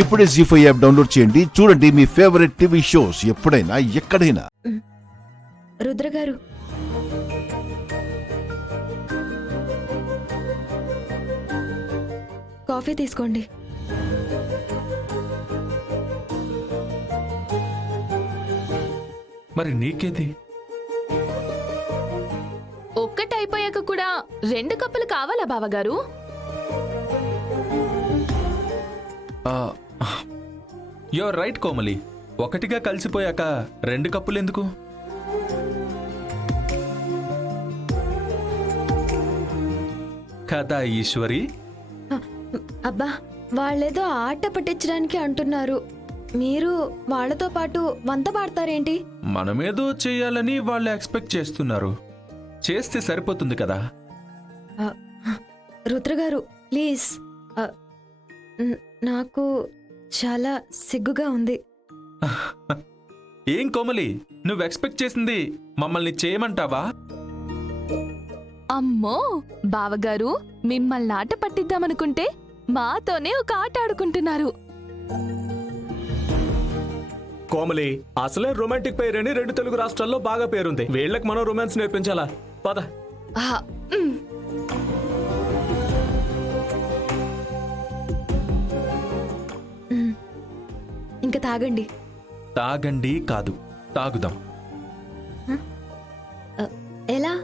ఇప్పుడే జీ5 app download చేయండి. చూడండి మీ ఫేవరెట్ టీవీ షోస్ ఎప్పుడైనా ఎక్కడైనా. రుద్ర గారు, కాఫీ తీసుకోండి. మరి నీకేది? ఒక్కటైపోయాక కూడా 2 కప్పులు కావాలా బావగారు? Your right Komali. ఒకటిగా కలిసిపోయాక 2 కప్పులు ఎందుకు? కదా ఈశ్వరి. అబ్బా, వాళ్ళేదో ఆట పట్టించడానికి అంటున్నారు. మీరు వాళ్ళతో పాటు వంత పాడతారేంటి? మనమేదో చెయ్యాలని వాళ్ళు ఎక్స్పెక్ట్ చేస్తున్నారు. చేస్తే సరిపోతుంది కదా. రుద్ర గారు, ప్లీజ్. నాకు చాలా సిగ్గుగా ఉంది. ఏం కోమలి, నువ్వు ఎక్స్పెక్ట్ చేసింది మమ్మల్ని చేయమంటావా? అమ్మో బావగారు, మిమ్మల్ని ఆట పట్టిద్దామనుకుంటే మాతోనే ఒక ఆట ఆడుకుంటున్నారు. కోమలి, అసలే రొమాంటిక్ పేరు అని 2 తెలుగు రాష్ట్రాల్లో బాగా పేరుంది. వీళ్ళకి మనం రొమాన్స్ నేర్పించాలా? పద. ఇంకా తాగండి. తాగండి కాదు, తాగుదాం. ఎలా?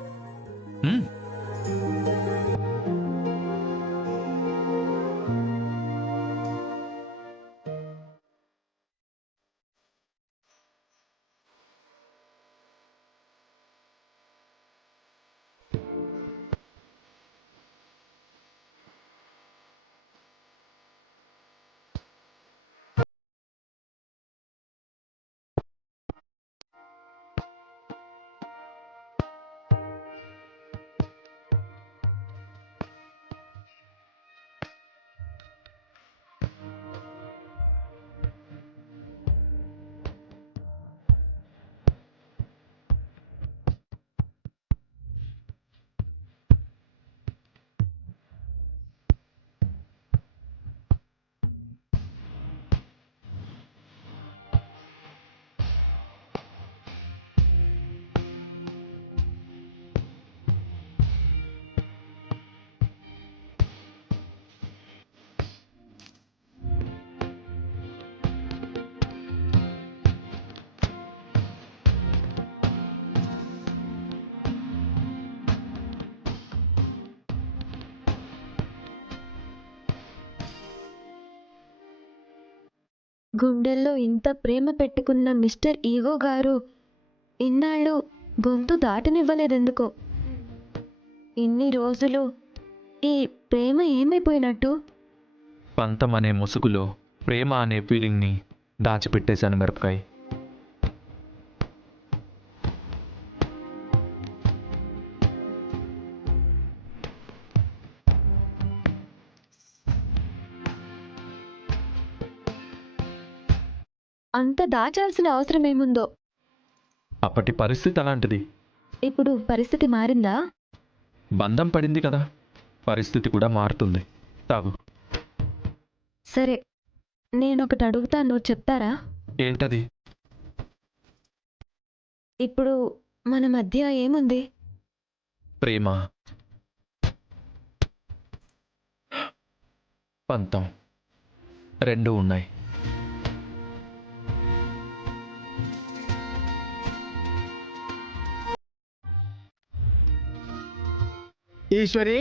గుండెల్లో ఇంత ప్రేమ పెట్టుకున్న మిస్టర్ ఈగో గారు ఇన్నాళ్ళు గొంతు దాటనివ్వలేదెందుకో. ఇన్ని రోజులు ఈ ప్రేమ ఏమైపోయినట్టు? పంతం అనే ముసుగులో ప్రేమ అనే ఫీలింగ్ని దాచిపెట్టేశాను మిరపకాయ. అంత దాచాల్సిన అవసరం ఏముందో? అప్పటి పరిస్థితి అలాంటిది. ఇప్పుడు పరిస్థితి మారిందా? బంధం పడింది కదా, పరిస్థితి కూడా మారుతుంది. తాగు. సరే, నేనొకటి అడుగుతాను, చెప్తారా? ఏంటది? ఇప్పుడు మన మధ్య ఏముంది? ప్రేమ, పంతం 2 ఉన్నాయి. ఈశ్వరి,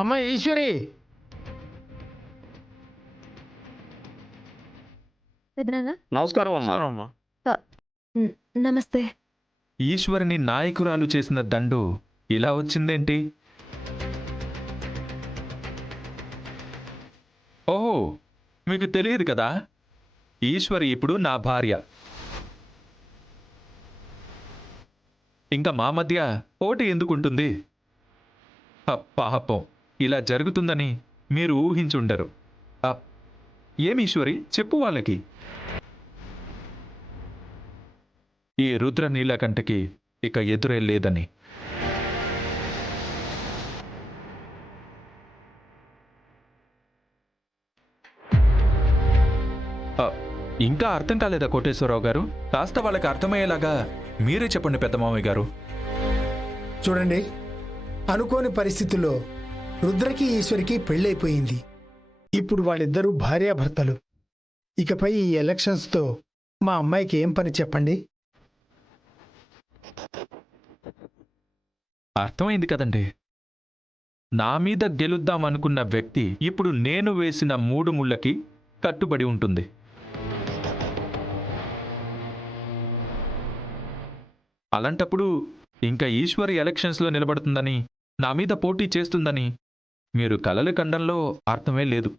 అమ్మ ఈశ్వరి. నమస్కారం అమ్మా. నమస్తే. ఈశ్వరిని నాయకురాలు చేసిన దండు ఇలా వచ్చిందేంటి? ఓహో, మీకు తెలియదు కదా, ఈశ్వరి ఇప్పుడు నా భార్య. ఇంకా మా మధ్య పోటీ ఎందుకుంటుంది? పాపం, ఇలా జరుగుతుందని మీరు ఊహించుండరు. ఏమీశ్వరి, చెప్పు వాళ్ళకి. ఈ రుద్ర నీలకంఠకి ఇక ఎదురే లేదని. ఇంకా అర్థం కాలేదా కోటేశ్వరరావు గారు? కాస్త వాళ్ళకి అర్థమయ్యేలాగా మీరే చెప్పండి పెద్ద మామయ్య గారు. చూడండి, అనుకోని పరిస్థితుల్లో రుద్రకి ఈశ్వరికి పెళ్ళైపోయింది. ఇప్పుడు వాళ్ళిద్దరూ భార్యాభర్తలు. ఇకపై ఈ ఎలక్షన్స్తో మా అమ్మాయికి ఏం పని చెప్పండి? అర్థమైంది కదండి. నా మీద గెలుద్దాం అనుకున్న వ్యక్తి ఇప్పుడు నేను వేసిన 3 ముళ్ళకి కట్టుబడి ఉంటుంది. అలాంటప్పుడు ఇంకా ఈశ్వరి ఎలక్షన్స్లో నిలబడుతుందని, నా మీద పోటీ చేస్తుందని మీరు కలలు కండంలో అర్థమే లేదు.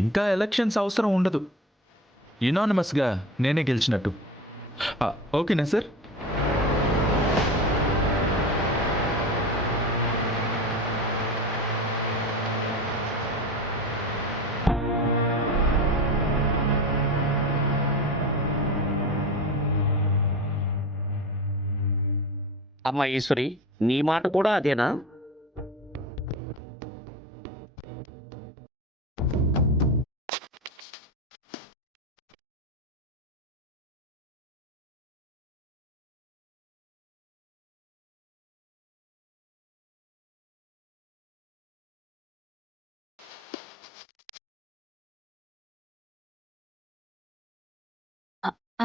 ఇంకా ఎలక్షన్స్ అవసరం ఉండదు. యునానిమస్గా నేనే గెలిచినట్టు. ఓకేనా సార్? అమ్మ ఈశ్వరి, నీ మాట కూడా అదేనా?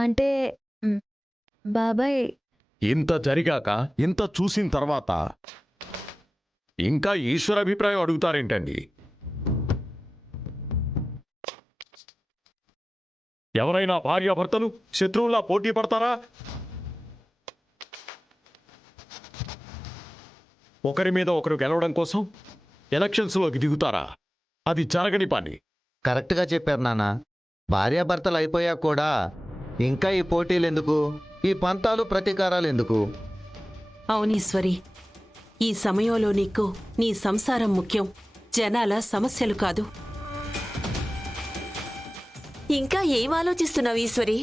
అంటే బాబాయ్, ఇంత జరిగాక, ఇంత చూసిన తర్వాత ఇంకా ఈశ్వర అభిప్రాయం అడుగుతారేంటండి? ఎవరైనా భార్యాభర్తలు శత్రువులా పోటీ పడతారా? ఒకరి మీద ఒకరు గెలవడం కోసం ఎలక్షన్స్లోకి దిగుతారా? అది జరగని పని. కరెక్ట్గా చెప్పారు నాన్న. భార్యాభర్తలు అయిపోయాక కూడా ఇంకా ఈ పోటీలు ఎందుకు? ఈ పంతాలు ప్రతీకారాలు ఎందుకు? అవునీశ్వరి, ఈ సమయంలో నీకు నీ సంసారం ముఖ్యం, జనాల సమస్యలు కాదు. ఇంకా ఏం ఆలోచిస్తున్నావు ఈశ్వరి?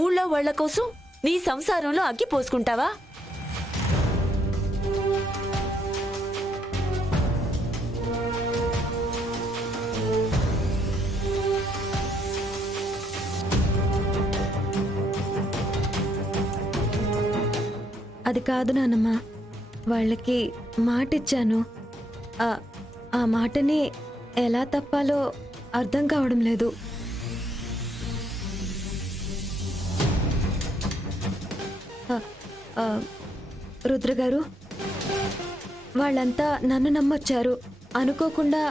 ఊళ్ళో వాళ్ల కోసం నీ సంసారంలో అగ్గి పోసుకుంటావా? అది కాదు నాన్నమ్మ, వాళ్ళకి మాటిచ్చాను. ఆ మాటని ఎలా తప్పాలో అర్థం కావడం లేదు. రుద్రగారు, వాళ్ళంతా నన్ను నమ్మొచ్చారు. అనుకోకుండా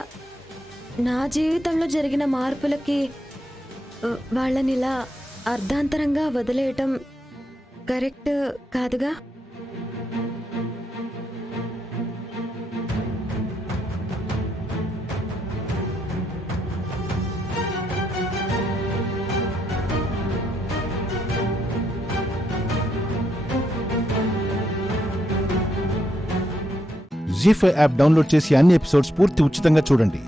నా జీవితంలో జరిగిన మార్పులకి వాళ్ళని ఇలా అర్ధాంతరంగా వదిలేయటం కరెక్ట్ కాదుగా? జీ5 యాప్ డౌన్లోడ్ చేసి అన్ని ఎపిసోడ్స్ పూర్తి ఉచితంగా చూడండి.